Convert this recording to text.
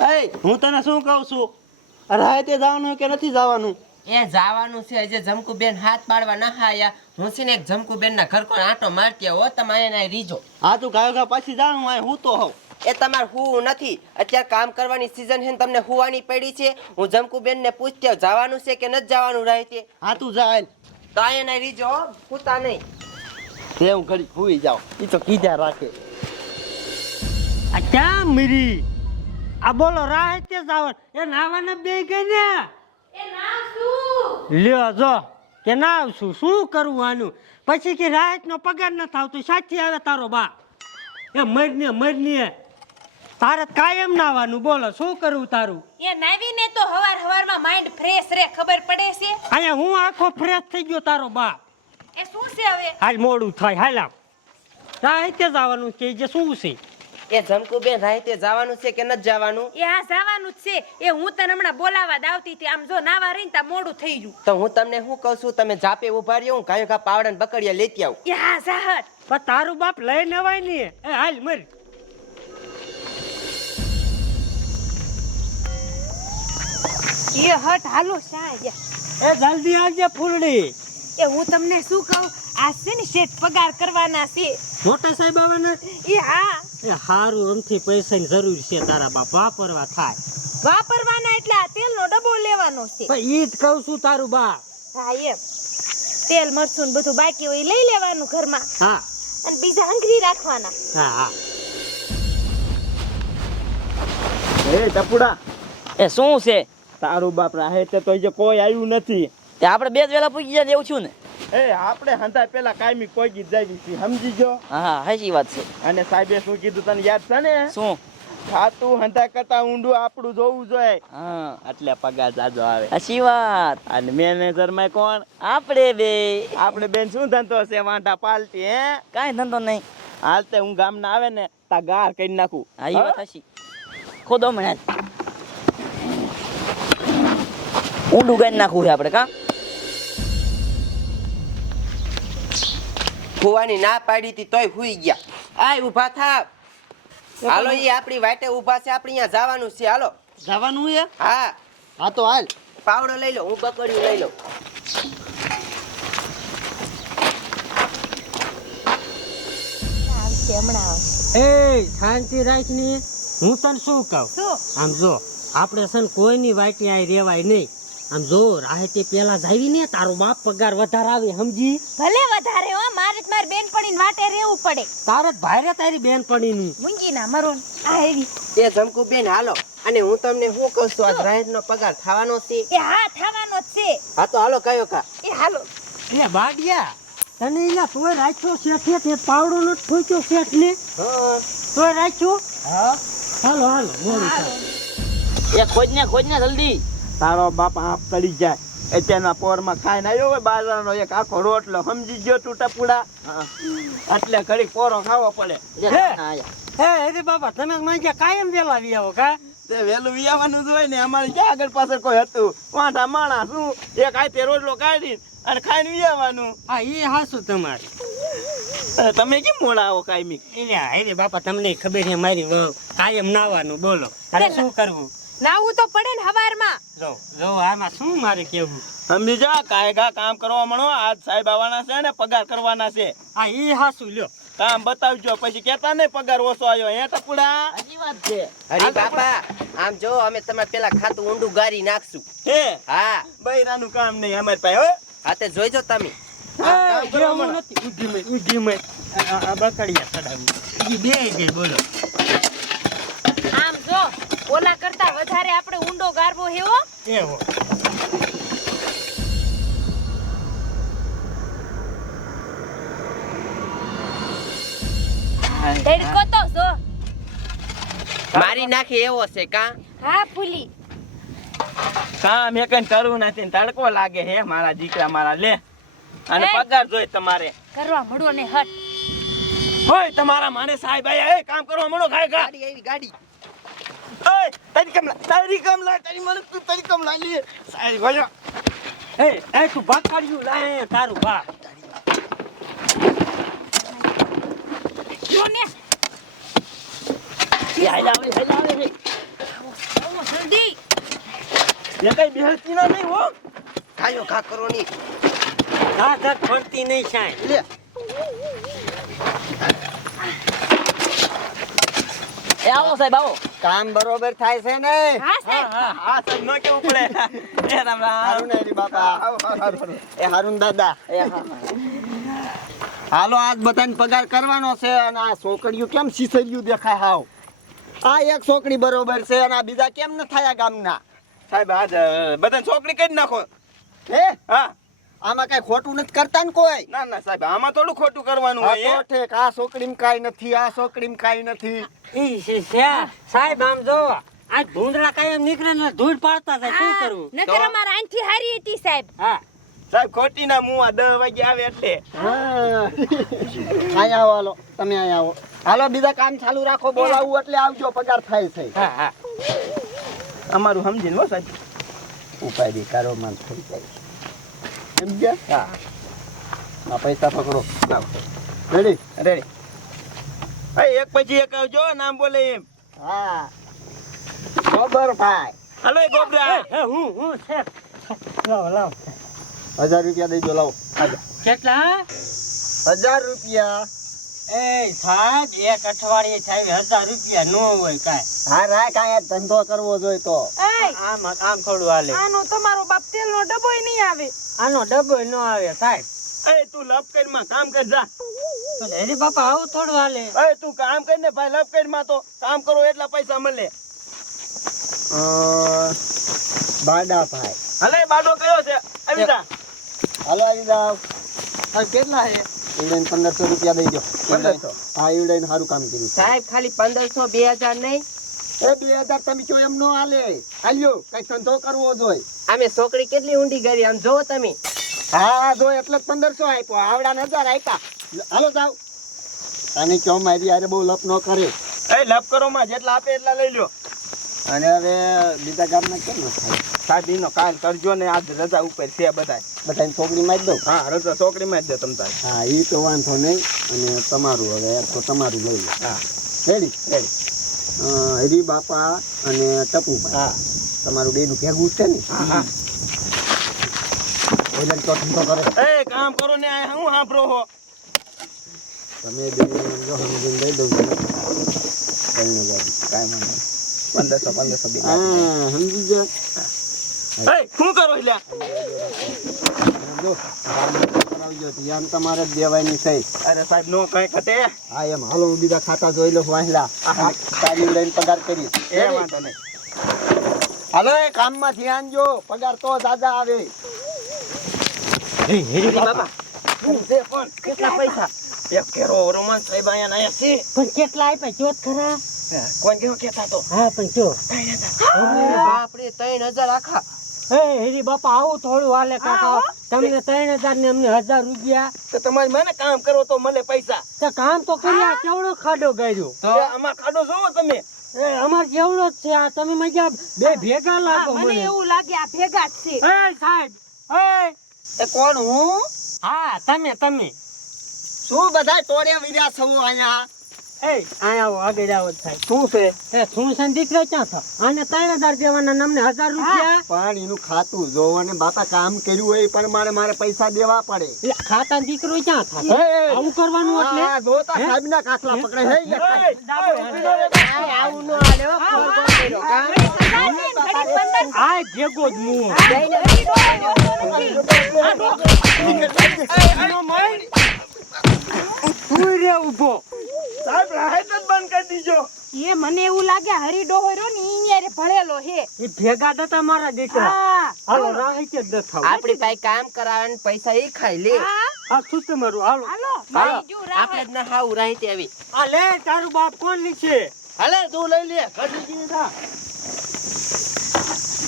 એ હું તને શું કહું છું? રાતે જવાનું કે નથી જવાનું? એ જવાનું છે હજી જમકુબેન હાથ પાડવા ના આયા. હું છે ને એક જમકુબેન ના ઘર કોણ આંટો મારતી હો તમે અહીંયા રીજો. હા તું ગાયો પાછી જાઉં હું તો હોઉં. એ તમારે હું નથી અત્યારે કામ કરવાની સીઝન છે ને તમને હુવાની પડી છે. હું જમકુબેન ને પૂછતી જવાનું છે કે નથી જવાનું રાતે. હા તું જા હાલ. તો અહીંયા રીજો હુતા નહીં. તે હું ઘડી હુઈ જાઉં. ઈ તો કીધા રાખે. આ ક્યાં મરી? આ બોલો રાહતે જાવ એ નાવાને બે ગઈ ને એ નાવશું લ્યો જો કે નાવશું શું કરવું આનું પછી કે રાહતનો પગાર ન થાવતો સાચી આવે તારો બા એ મરને તારે કાયમ નાવાનું બોલો શું કરવું તારું? એ નાવીને તો હવારમાં માઇન્ડ ફ્રેશ રે ખબર પડે છે. અહીંયા હું આખો ફ્રેશ થઈ ગયો તારો બા. એ શું છે હવે? હાલ મોડું થાય હાલ આવ રાહતે જવાનું કે જે શું છે? એ જમકુબેન રાતે જવાનું છે કે નથી જવાનું? એ આ જવાનું જ છે. એ હું તને હમણાં બોલાવા દાવતી હતી. આમ જો નાવા રહીને તા મોડું થઈ ગયું. તો હું તમને શું કહું છું તમે જાપે ઉભા રહ્યો હું ગાયો ઘા પાવડા ને બકડિયા લેતી આવું. એ હા જાહર પણ તારું બાપ લઈ નવાય ને એ હાલ મર. એ હટ હાલો સાંજ. એ જલ્દી આવજે ફૂલડી. એ હું તમને શું કહું આ છે ને શેઠ પગાર કરવાના છે. મોટા સાહેબ આવે ને એ હા એ હારું અમથી પૈસાની જરૂર છે તારા બાપ વાપરવા થાય. વાપરવાના એટલે આ તેલનો ડબ્બો લેવાનો છે. પણ ઈ જ કહું છું તારું બાપ. હા એમ તેલ મરચું ને બધું બાકી હોય લઈ લેવાનું ઘરમાં હા અને બીજા હંગરી રાખવાના. હા હા એ ટપુડા એ શું છે? તારું બાપ રાહતે તો જે કોઈ આવ્યું નથી. તે આપણે બે જ વેલા પૂગી ગયા એવું છું ને. એ આપણે હંધા પેલા કાયમી કોઈ ગીત જાવી છે સમજી ગયો? હા સાચી વાત છે. અને સાહેબે શું કીધું તને યાદ છે ને? શું? ખાતું હંધા કરતા ઊંડું આપણું જોવું જોઈએ. હા એટલે પગાર જાજો આવે. સાચી વાત. અને મેનેજર માં કોણ? આપણે બે. આપણે બેન શું ધંધો છે વાંઢા પાલટી હે? કાંઈ ધંધો નહીં. હાલ તે હું ગામ ના આવે ને તા ગાર કરી નાખું. હા એ વાત સાચી. ખોદો મને ઊંડું ગાઈ નાખવું છે આપણે કા. હુવાની ના પાડી હતી તોય હુઈ ગયા. આય ઊભા થાવ. હાલો ઈ આપણી વાટે ઊભા છે આપણે અહીંયા જવાનું છે હાલો. જવાનું હે? હા હા તો હાલ. પાવડો લઈ લો હું બકડ્યું લઈ લઉં. આવશે હમણાં આવશે. એ શાંતિ રાખ ને હું તને શું કહું શું? આમ જો આપણે છે ને કોઈની વાટી આ રેવાય નહીં. આમ જો રાહતે પેલા જાવી ને તારો બાપ પગાર વધારે આવે સમજી. ભલે વધારે હો મારે જ મારી બેનપણીને વાટે રહેવું પડે. તારે ભારે તારી બેનપણીનું મૂંગી ના મરો ને. આ એવી એ જમકુબેન હાલો. અને હું તમને શું કહું છું આજ રાહતનો પગાર થવાનો છે. એ હા થવાનો જ છે. હા તો હાલો કયો કા. એ હાલો એ બાડિયા તને એલા તોય રાખ્યો શેઠે તે પાવડો નો ઠોક્યો શેઠ ને તોય રાખ્યો. હા હાલો હાલો મોડું થાય. એ ખોજ ને જલ્દી. તારો બાપ આપ કરી જાય. અત્યારના પોરમાં ખાઈને આવ્યો હોય બાજરાનો એક આખો રોટલો સમજી ગયો તું ટપુડા? એટલે ઘડી પોરો ખાવો પડે. હે અરે બાબા તમે માંગ્યા કાયમ વેલા આવી આવો કા. તે વેલું વિયાવાનું જ હોય ને અમારે ક્યાં આગળ પાછળ કોઈ હતું વાંઢા માણા શું એક આતે રોટલો કાઢી અને ખાઈને વિયાવાનું. હા એ હાસું તમારે. તમે કેમ મોડા આવો કાયમી? અરે બાપા તમને ખબર છે મારી વહુ કાયમ નાવાનું બોલો અરે શું કરવું? નાવું તો પડે ને હવારમાં. જો આમાં શું મારે કેવું? સમજી જા કાયગા કામ કરવા મળો. આજ સાહેબ આવવાના છે ને પગાર કરવાના છે. હા એ હાસું લ્યો કામ બતાવજો પછી કેતા નહીં પગાર ઓછો આવ્યો હે ટપુડા? સાચી વાત છે. અરે બાપા આમ જો અમે તમારે પેલા ખાતું ઊંડું ગારી નાખશું. હે હા બૈરાનું કામ નહીં અમારી પાસે હો. હા તે જોઈજો તમે. કામ કરવા મળો. ઉધી આ બકડિયા ચડાવી બે ગઈ બોલો. આમ જો ઓલા કરતા વધારે આપણે ઊંડો ગારવો હેવો. એવો તડકો તો જો. મારી નાખી એવો છે કા. હા ફૂલી કામ એક કરવું નથી ને તડકો લાગે હે મારા દીકરા મારા લે. અને હે? પગાર જોઈ તમારે કરવા મળો ને હટ. હોય તમારા માને સાહેબ આયા એ કામ કરવા મળો ખાય ખા. ગાડી આવી ગાડી. ઓય તારી કમ લા તારી મને તું તારી કમ લા લે સાહેબ ગયો. એ તું બકડિયું લાય તારું બા. જો ને એ હાલ્યા આવે એ કઈ બેહતી ના નહીં હો. ખાયો ખા કરો ની ઘા ઘા ફરતી નહીં સાહેબ. લે એ આવો સાહેબ આવો. કામ બરોબર થાય છે ને? હા સાહેબ હા સાહેબ ન કેવું પડે. એ રામ રામ. હારું ને હરી બાપા. એ હારું ને દાદા. હાલો આજ બધાને પગાર કરવાનો છે અને આ છોકરીઓ કેમ સિસરિયું દેખાય હાવ. આ એક છોકરી બરોબર છે અને આ બીજા કેમ ન થાય ગામના? સાહેબ આજ બધાને છોકરી કરી નાખો. હે? હા. આમાં કઈ ખોટું નથી કરતા ને કોઈ? ના ના સાહેબ આમાં થોડું ખોટું કરવાનું હોય. આ ઠેક આ છોકરીમાં કાઈ નથી, આ છોકરીમાં કાઈ નથી. ઈ છે સાહેબ આમ જો આ ભૂંડરા કાયમ નીકળે ને ધૂળ પાડતા થાય શું કરવું? નકર અમાર આંથી હારી હતી સાહેબ. હા સાહેબ ખોટી ના મુવા 10 વાગે આવે એટલે. અહીંયા આવો હાલો, તમે અહીંયા આવો. હાલો બીજા કામ ચાલુ રાખો, બોલાવું એટલે આવજો, પગાર થાય છે. હા હા અમારું સમજીને હો સાહેબ. ઉપાય કારોમાં થઈ જાય. સમજ્યા? હા. આ પૈસા પકડો. લાવો. રેડી? રેડી. એક પછી એક આવજો, નામ બોલે એમ. હા. ગોબર ભાઈ. હાલો એ ગોબરા. એ હું છે લાવો લાવો 1000 રૂપિયા દઈ દો, લાવો. કેટલા? 1000 રૂપિયા. એ સાહેબ એક અઠવાડિયે થાય 1000 રૂપિયા નો હોય કાંઈ. હા રાય કાંઈ ધંધો કરવો જોઈએ તો. આમ થોડું હાલે. આનો તમારો બાપ તેલનો ડબ્બોય નહીં આવે. આનો ડબ્બો નો આવે સાહેબ. એ તું લપ કરીમાં કામ કર જા. એની બાપા આવું થોડું હાલે. એ તું કામ કર ને ભાઈ, લપ કરીમાં તો કામ કરો એટલા પૈસા મળે. બાડા ભાઈ. હલે બાડો કયો છે? આવી જા. હાલો આવી જાવ. હા કેટલા છે? ઈવડે 1500 રૂપિયા દઈ દો. 1500. હા ઈવડે સારું કામ કર્યું. સાહેબ ખાલી 1500 2000 નહીં. એ 2000 તમે કયો એમ નો હાલે. હાલ્યો કઈ ધંધો કરવો જોઈએ. અમે છોકરી કેટલી ઊંડી કરી આમ જોવો તમે. હા જો એટલે જ 1500 આપ્યો, આવડા 1000 આપ્યા. હાલો જાવ. અને કયો મારી યાર બહુ લપ ન કરે. એ લપ કરો માં જેટલા આપે એટલા લઈ લ્યો. અને હવે બીજા ગામના કેમ ન થાય? સાહેબ ઈનો કાલ કરજો ને, આજ રજા ઉપર છે બધાય. બધાને છોકરી માં જ દઉં. હા રજા છોકરી માં જ દે તમ તારે. હા ઈ તો વાંધો નહીં. અને તમારું હવે તો તમારું લઈ લો. હા રેડી રેડી. હરી બાપા અને ટપુભાઈ. હા તમારું બેનું ભેગું છે ને? હા ઓલન તો ધંધો કરે. એ કામ કરો ને, આ હું સાંભળો હો. તમે બે જો સમજીને દઈ દઉં છું. કઈ ન કાઈ વાંધો 1500 બે. હા સમજી ગયા. એ શું કરો લ્યા? જો કરાવજો ધ્યાન તમારે જ દેવાની છે. અરે સાહેબ નો કઈ ઘટે. હા એમ હાલો હું બીજા ખાતા જોઈ લઉં વાહલા. તારી લઈને પગાર કરી. એ વાંધો નહીં. હાલો એ કામમાં ધ્યાન જો, પગાર તો દાદા આવે. હેરી બાપા શું છે પણ કેટલા પૈસા? એક કેરો રોમાન સાહેબ આયા આયા છે. પણ કેટલા આપ્યા ચોથ ખરા? કોણ કેવો કેતા તો? હા પણ જો બાપરે 3000 આખા. એ હેરી બાપા આવું થોડું હાલે કાકા. તમને 3000 ને અમને 1000 રૂપિયા. તો તમારી મને કામ કરો તો મળે પૈસા. તો કામ તો કર્યા, કેવડો ખાડો ગાર્યો. તો આમાં ખાડો જોવો તમે. એ અમાર જેવડો જ છે આ. તમે મજા બે ભેગા લાગો મને મને. એવું લાગે આ ભેગા જ છે. એ સાહેબ એ કોણ હું? હા તમે શું બધા ટોળિયા વિર્યા છો અહીંયા? એ આયા આવો આગળ આવો સાહેબ. શું છે? એ શું છે દીકરો ક્યાં થા? આને 3000 દેવાના ને અમને 1000 રૂપિયા. પણ એનું ખાતું જોવો ને બાપા, કામ કર્યું હોય એ પ્રમાણે મારે પૈસા દેવા પડે. એટલે ખાતા દીકરો ક્યાં થા? આવું કરવાનું એટલે આ જોતા સાહેબના કાકલા પકડે. આવું નો હાલે હો. ખોર કર્યો કા. આ ભેગો જ મું. તું રે ઉભો. સાહેબ રાહત જ બંધ કરી દીજો. એ મને એવું લાગે હરી ડોહરો ને ઈયારે ભણેલો હે. એ ભેગા હતા મારા દીકરા. હા હાલો રાહી કે દથાવ. આપણી પાસે કામ કરાવે પૈસા એ ખાઈ લે. આ શું તમારું? હાલો હાલો હાલો મારી જો રાહ. આપણે જ ના હાવ રાહી આવી. આ લે તારું બાપ કોણ લીખે? હાલે તું લઈ લે. ઘટી ગઈ ના.